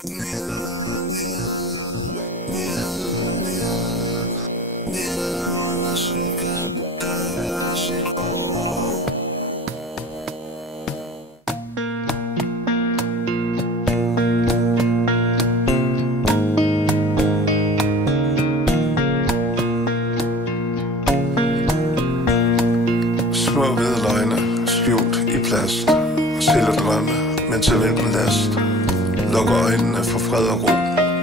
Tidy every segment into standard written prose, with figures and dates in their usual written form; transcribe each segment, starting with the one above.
Små hvide løgne, skjult i plast, og stille drømme, men til hvilken last. Lukker øjnene for fred og ro,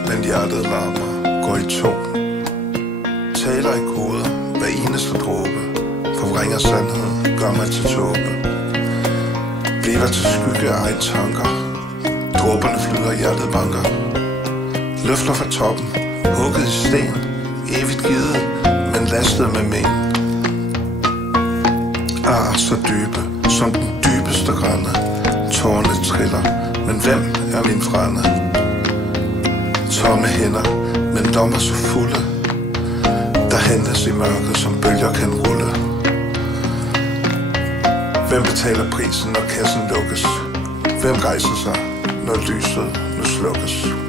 men hjertet larmer, går i to. Taler i koder, hver eneste dråbe, forvrænger sandhed, gør mig til tåbe. Bliver til skygge af egne tanker, dråberne flyder, hjertet banker. Løfter fra toppen, hugget i sten, evigt givet, men lastet med men. Så dybe, som den dybeste rande. Tårerne triller, men hvem er min frænde? Tomme hænder, men dommer så fulde, der hentes i mørket, som bølger kan rulle. Hvem betaler prisen, når kassen lukkes? Hvem rejser sig, når lyset nu slukkes?